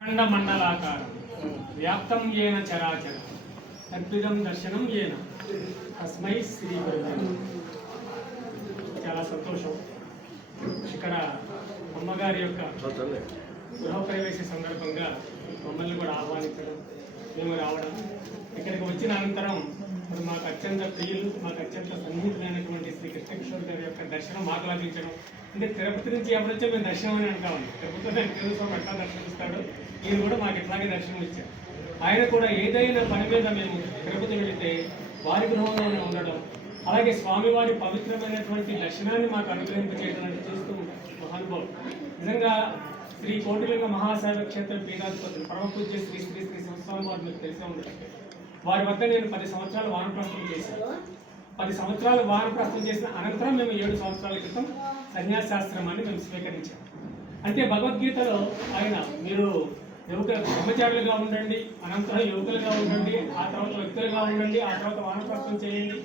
ఖండమండలాకారం వ్యాప్తం ఏన చరాచరం తద్విధం దర్శనం ఏన తస్మై శ్రీ గురుదేవ. చాలా సంతోషం. ఇక్కడ అమ్మగారి యొక్క గృహప్రవేశ సందర్భంగా మమ్మల్ని కూడా ఆహ్వానించడం, మేము రావడం, ఇక్కడికి వచ్చిన అనంతరం ఇప్పుడు మాకు అత్యంత ప్రియులు, మాకు అత్యంత సన్నిహితులైనటువంటి శ్రీ కృష్ణకిషోర్ గారి యొక్క దర్శనం మాకు లభించడం. అంటే తిరుపతి నుంచి ఎవరొచ్చో మేము దర్శనం అని అంటాము. తిరుపతిలో తెలుసు ఎట్లా దర్శనమిస్తాడు, ఈయన కూడా మాకు ఇట్లాగే దర్శనం ఇచ్చారు. ఆయన కూడా ఏదైనా పని మీద మేము తిరుపతి వెళితే వారి గృహంలోనే ఉండడం, అలాగే స్వామివారి పవిత్రమైనటువంటి దర్శనాన్ని మాకు అనుగ్రహింపచేయడం చేస్తూ ఉంటారు మహానుభావులు. నిజంగా శ్రీ కోటిలింగ మహాశైవ క్షేత్ర పీఠాధిపతులు పరమ పూజ్య శ్రీ శ్రీ శ్రీ సంస్థానం వారు మీకు తెలిసే ఉంటారు. వారి వద్ద నేను 10 సంవత్సరాలు వానప్రస్థం చేశాను. 10 సంవత్సరాలు వానప్రస్థం చేసిన అనంతరం మేము 7 సంవత్సరాల క్రితం సన్యాసాశ్రమాన్ని మేము స్వీకరించాం. అంటే భగవద్గీతలో ఆయన మీరు బ్రహ్మచారులుగా ఉండండి, అనంతరం యువకులుగా ఉండండి, ఆ తర్వాత వ్యక్తులుగా ఉండండి, ఆ తర్వాత వానప్రస్థం చేయండి,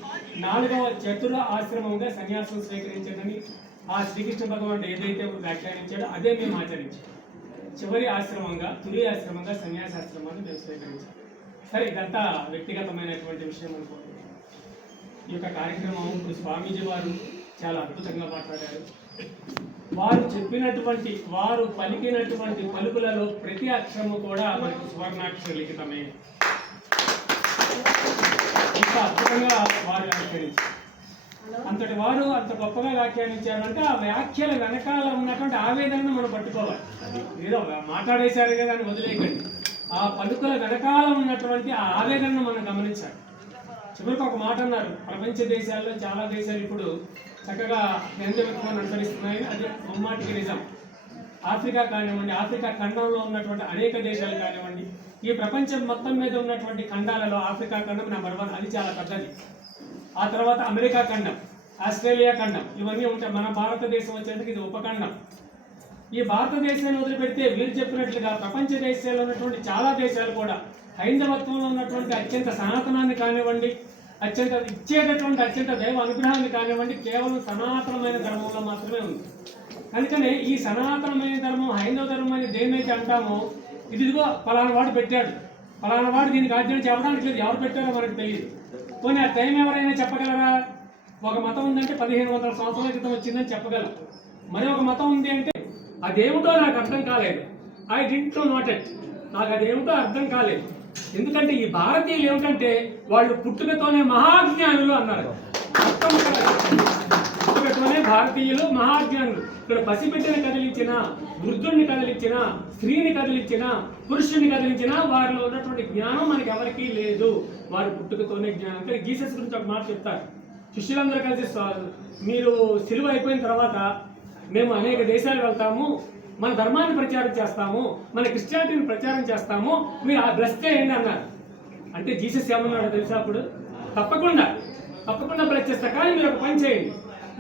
4వ చతుర ఆశ్రమంగా సన్యాసం స్వీకరించదని ఆ శ్రీకృష్ణ భగవానుడు ఏదైతే వ్యాఖ్యానించాడో అదే మేము ఆచరించాం. చివరి ఆశ్రమంగా తురి ఆశ్రమంగా సన్యాసాశ్రమాన్ని మేము స్వీకరించాం. సరే, ఇదంతా వ్యక్తిగతమైనటువంటి విషయం అనుకోండి. ఈ యొక్క కార్యక్రమం ఇప్పుడు స్వామీజీ వారు చాలా అద్భుతంగా మాట్లాడారు. వారు చెప్పినటువంటి, వారు పలికినటువంటి పలుకులలో ప్రతి అక్షరము కూడా మనకు సువర్ణాక్షర లిఖితమే. ఇంత అద్భుతంగా వారు వ్యాఖ్యానించారు. అంతటి వారు అంత గొప్పగా వ్యాఖ్యానించారంటే ఆ వ్యాఖ్యల వెనకాల ఉన్నటువంటి ఆవేదనను మనం పట్టుకోవాలి. ఏదో మాట్లాడేశారు కదా అని వదిలేయకండి. ఆ పలుకుల వెనకాల ఉన్నటువంటి ఆ ఆవేదనను మనం గమనించాలి. చివరికి ఒక మాట అన్నారు, ప్రపంచ దేశాల్లో చాలా దేశాలు ఇప్పుడు చక్కగా కేంద్రవిత్వాన్ని అనుసరిస్తున్నాయి. అది ముమ్మాటికి నిజం. ఆఫ్రికా కానివ్వండి, ఆఫ్రికా ఖండంలో ఉన్నటువంటి అనేక దేశాలు కానివ్వండి, ఈ ప్రపంచం మొత్తం మీద ఉన్నటువంటి ఖండాలలో ఆఫ్రికా ఖండం నెంబర్ 1, అది చాలా పెద్దది. ఆ తర్వాత అమెరికా ఖండం, ఆస్ట్రేలియా ఖండం, ఇవన్నీ ఉంటాయి. మన భారతదేశం వచ్చేందుకు ఇది ఉపఖండం. ఈ భారతదేశాన్ని వదిలిపెడితే వీరు చెప్పినట్లుగా ప్రపంచ దేశాల్లో ఉన్నటువంటి చాలా దేశాలు కూడా హైందవత్వంలో ఉన్నటువంటి అత్యంత సనాతనాన్ని కానివ్వండి, అత్యంత ఇచ్చేటటువంటి అత్యంత దైవ అనుగ్రహాన్ని కానివ్వండి, కేవలం సనాతనమైన ధర్మంలో మాత్రమే ఉంది. అందుకనే ఈ సనాతనమైన ధర్మం, హైందవ ధర్మం అని దేన్నైతే అంటామో, ఇదిగో ఫలానా వాడు పెట్టాడు, ఫలానా వాడు దీనికి ఆజ్ఞలు చెప్పడానికి లేదు, ఎవరు పెట్టారో మనకు తెలియదు. పోనీ ఆ టైం ఎవరైనా చెప్పగలరా? ఒక మతం ఉందంటే 1500 సంవత్సరాల క్రితం వచ్చిందని చెప్పగలం. మరి ఒక మతం ఉంది అంటే అదేమిటో నాకు అర్థం కాలేదు. I didn't note it. నాకు అదేమిటో అర్థం కాలేదు. ఎందుకంటే ఈ భారతీయులు ఏమిటంటే వాళ్ళు పుట్టుకతోనే మహాజ్ఞానులు అన్నారు. పుట్టుకతోనే భారతీయులు మహాజ్ఞానులు. ఇక్కడ పసిబిడ్డని కదిలించిన, వృద్ధుడిని కదిలించిన, స్త్రీని కదిలించిన, పురుషుడిని కదిలించిన వారిలో ఉన్నటువంటి జ్ఞానం మనకి ఎవరికీ లేదు. వారు పుట్టుకతోనే జ్ఞానం. అంటే జీసస్ గురించి ఒక మాట చెప్తారు. శిష్యులందరూ కలిసి, మీరు సిలువ అయిపోయిన తర్వాత మేము అనేక దేశాలు వెళ్తాము, మన ధర్మాన్ని ప్రచారం చేస్తాము, మన క్రిస్టియానిటీని ప్రచారం చేస్తాము, మీరు ఆ బ్లెస్ చేయండి అన్నారు. అంటే జీసస్ ఏమన్నాడో తెలుసా? అప్పుడు తప్పకుండా బ్లెస్ చేస్తా, కానీ మీరు ఒక పని చేయండి,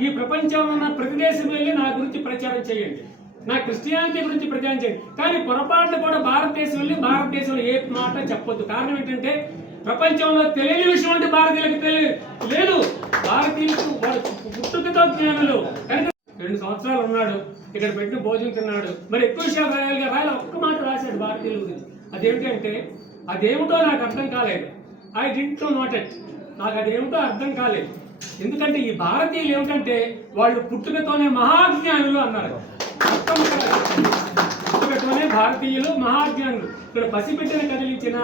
ఈ ప్రపంచంలో ఉన్న ప్రతి దేశం వెళ్ళి నా గురించి ప్రచారం చేయండి, నా క్రిస్టియానిటీ గురించి ప్రచారం చేయండి, కానీ పొరపాట్లు కూడా భారతదేశం వెళ్ళి భారతదేశంలో ఏ మాట చెప్పొద్దు. కారణం ఏంటంటే ప్రపంచంలో తెలియని విషయం అంటే భారతీయులకు లేదు. భారతీయులకు పుట్టుకతో జ్ఞానులు. కనుక 2 సంవత్సరాలు ఉన్నాడు, ఇక్కడ పెట్టిన భోజనం తిన్నాడు. మరి ఎక్కువ విషయాలు రాయాలి, ఒక్క మాట రాశాడు భారతీయుల గురించి. అదేమిటి అంటే అదేమిటో నాకు అర్థం కాలేదు. I didn't note it. నాకు అదేమిటో అర్థం కాలేదు. ఎందుకంటే ఈ భారతీయులు ఏమిటంటే వాళ్ళు పుట్టుకతోనే మహాజ్ఞానులు అన్నారు. పుట్టుకతోనే భారతీయులు మహాజ్ఞానులు. ఇక్కడ పసిబిడ్డని కదిలించిన,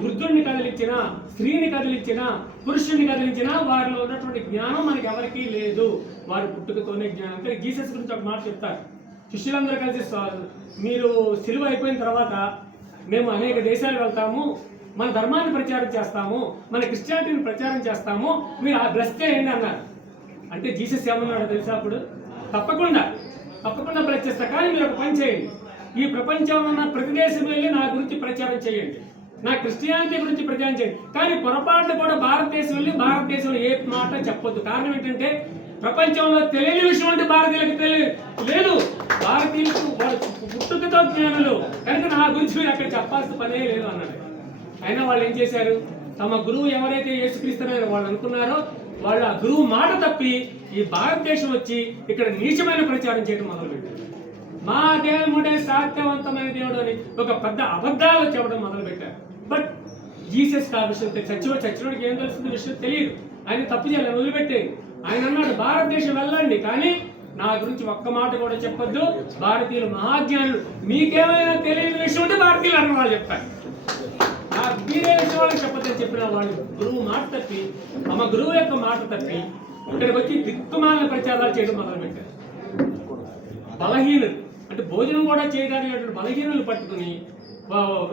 వృద్ధుడిని కదిలించిన, స్త్రీని కదిలించిన, పురుషుడిని కదిలించిన వారిలో ఉన్నటువంటి జ్ఞానం మనకి ఎవరికీ లేదు. వారు పుట్టుకతోనే జ్ఞానం. అంటే జీసస్ గురించి ఒక మాట చెప్తారు. శిష్యులందరూ కలిసి, మీరు సిలువ అయిపోయిన తర్వాత మేము అనేక దేశాలు వెళ్తాము, మన ధర్మాన్ని ప్రచారం చేస్తాము, మన క్రిస్టియానిటీని ప్రచారం చేస్తాము, మీరు ఆ బ్లెస్ చేయండి అన్నారు. అంటే జీసస్ ఏమన్నాడో తెలుసా? అప్పుడు తప్పకుండా బ్లెస్ చేస్తా, కానీ మీరు ఒక పని చేయండి, ఈ ప్రపంచంలో ఉన్న ప్రతి దేశం వెళ్ళి నా గురించి ప్రచారం చేయండి, నా క్రిస్టియానిటీ గురించి ప్రచారం చేయండి, కానీ పొరపాట్లు కూడా భారతదేశం వెళ్ళి భారతదేశంలో ఏ మాట చెప్పొద్దు. కారణం ఏంటంటే ప్రపంచంలో తెలియని విషయం అంటే భారతీయులకు లేదు. భారతీయులకు పుట్టుకతో జ్ఞానులు. కనుక నా గురించి మీరు అక్కడ చెప్పాల్సిన పనే లేదు అన్నాడు. అయినా వాళ్ళు ఏం చేశారు? తమ గురువు ఎవరైతే యేసుక్రీస్తుని వాళ్ళు అనుకున్నారో వాళ్ళు ఆ గురువు మాట తప్పి ఈ భారతదేశం వచ్చి ఇక్కడ నీచమైన ప్రచారం చేయడం మొదలుపెట్టారు. మా దేవుడే సాధ్యవంతమైన దేవుడు అని ఒక పెద్ద అబద్ధాలు చెప్పడం మొదలుపెట్టారు. బట్ జీసస్ ఆ విషయం చచ్చినోడికి ఏం తెలుస్తుంది విషయం తెలియదు. ఆయన తప్పు చేయాలని వదిలిపెట్టేది. ఆయన అన్నాడు భారతదేశం వెళ్ళండి, కానీ నా గురించి ఒక్క మాట కూడా చెప్పొద్దు. భారతీయులు మహాజ్ఞానులు, మీకేమైనా తెలియని విషయం ఉంటే భారతీయులు అన్న వాళ్ళు చెప్తారు. మీరే విషయం వాళ్ళకి చెప్పొద్దని చెప్పిన వాళ్ళు గురువు మాట తప్పి, తమ గురువు యొక్క మాట తప్పి ఇక్కడికి వచ్చి దిక్కుమాలిన ప్రచారాలు చేయడం మొదలుపెట్టారు. బలహీనులు అంటే భోజనం కూడా చేయడానికి బలహీనులు పట్టుకుని,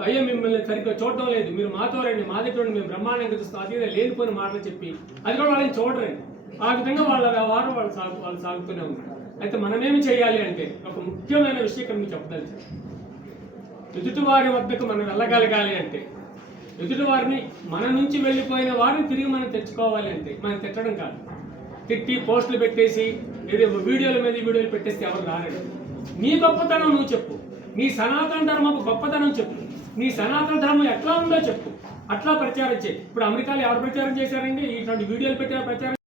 అయ్యో మిమ్మల్ని సరిగ్గా చూడడం లేదు, మీరు మాతో రండి, మా దగ్గర మేము బ్రహ్మాండంగా చూస్తాం, అది లేనిపోయిన మాటలు చెప్పి అది కూడా వాళ్ళని చూడరండి. ఆ విధంగా వాళ్ళ వ్యవహారం వాళ్ళు సాగుతూనే ఉన్నారు. అయితే మనమేమి చేయాలి అంటే ఒక ముఖ్యమైన విషయం ఇక్కడ మీకు చెప్పదలిచారు. ఎదుటివారి వద్దకు మనం వెళ్ళగలగాలి అంటే, ఎదుటివారిని మన నుంచి వెళ్ళిపోయిన వారిని తిరిగి మనం తెచ్చుకోవాలి అంటే, మనం తిట్టడం కాదు, తిట్టి పోస్టులు పెట్టేసి వీడియోల మీద వీడియోలు పెట్టేస్తే ఎవరు రారండి. నీ గొప్పతనం నువ్వు చెప్పు, నీ సనాతన ధర్మపు గొప్పతనం చెప్పు, నీ సనాతన ధర్మం ఎట్లా ఉందో చెప్పు, అట్లా ప్రచారం చేయి. ఇప్పుడు అమెరికాలో ఎవరు ప్రచారం చేశారండి? ఇట్లాంటి వీడియోలు పెట్టిన ప్రచారం